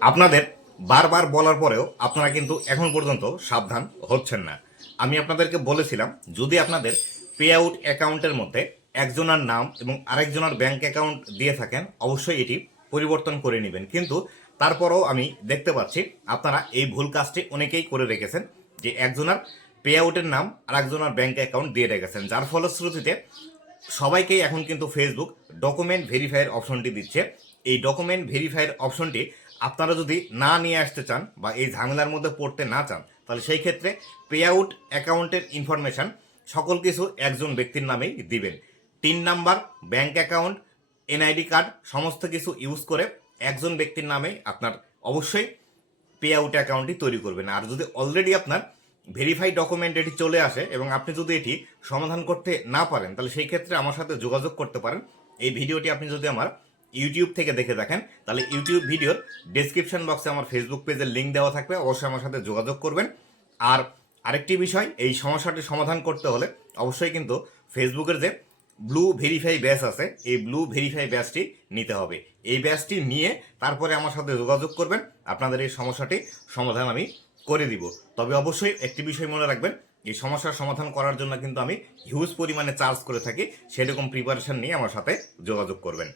আপনাদের বারবার বলার পরেও আপনারা কিন্তু এখন পর্যন্ত সাবধান হচ্ছেন না। আমি আপনাদেরকে বলেছিলাম, যদি আপনাদের পে আউট অ্যাকাউন্টের মধ্যে একজনের নাম এবং আরেকজনের ব্যাংক অ্যাকাউন্ট দিয়ে থাকেন, অবশ্যই এটি পরিবর্তন করে নেবেন। কিন্তু তারপরেও আমি দেখতে পাচ্ছি আপনারা এই ভুল কাজটি অনেকেই করে রেখেছেন, যে একজনের পে আউটের নাম আর একজনের ব্যাংক অ্যাকাউন্ট দিয়ে রেখেছেন, যার ফলশ্রুতিতে সবাইকেই এখন কিন্তু ফেসবুক ডকুমেন্ট ভেরিফাইয়ের অপশনটি দিচ্ছে। এই ডকুমেন্ট ভেরিফাইয়ের অপশনটি আপনারা যদি না নিয়ে আসতে চান বা এই ঝামেলার মধ্যে পড়তে না চান, তাহলে সেই ক্ষেত্রে পে আউট অ্যাকাউন্টের ইনফরমেশন সকল কিছু একজন ব্যক্তির নামেই দিবেন। Tin number, bank account, NID card সমস্ত কিছু ইউজ করে একজন ব্যক্তির নামেই আপনার অবশ্যই পে আউট অ্যাকাউন্টটি তৈরি করবেন। আর যদি অলরেডি আপনার ভেরিফাই ডকুমেন্ট এটি চলে আসে এবং আপনি যদি এটি সমাধান করতে না পারেন, তাহলে সেই ক্ষেত্রে আমার সাথে যোগাযোগ করতে পারেন। এই ভিডিওটি আপনি যদি আমার ইউটিউব থেকে দেখে দেখেন, তাহলে ইউটিউব ভিডিওর ডেসক্রিপশন বক্সে আমার ফেসবুক পেজের লিঙ্ক দেওয়া থাকবে, অবশ্যই আমার সাথে যোগাযোগ করবেন। আর আরেকটি বিষয়, এই সমস্যাটি সমাধান করতে হলে অবশ্যই কিন্তু ফেসবুকের যে ব্লু ভেরিফাই ব্যাচ আছে, এই ব্লু ভেরিফাই ব্যাচটি নিতে হবে। এই ব্যাচটি নিয়ে তারপরে আমার সাথে যোগাযোগ করবেন, আপনাদের এই সমস্যাটি সমাধান আমি করে দিব। তবে অবশ্যই একটি বিষয় মনে রাখবেন, এই সমস্যার সমাধান করার জন্য কিন্তু আমি হিউজ পরিমাণে চার্জ করে থাকি, সেরকম প্রিপারেশন নিয়ে আমার সাথে যোগাযোগ করবেন।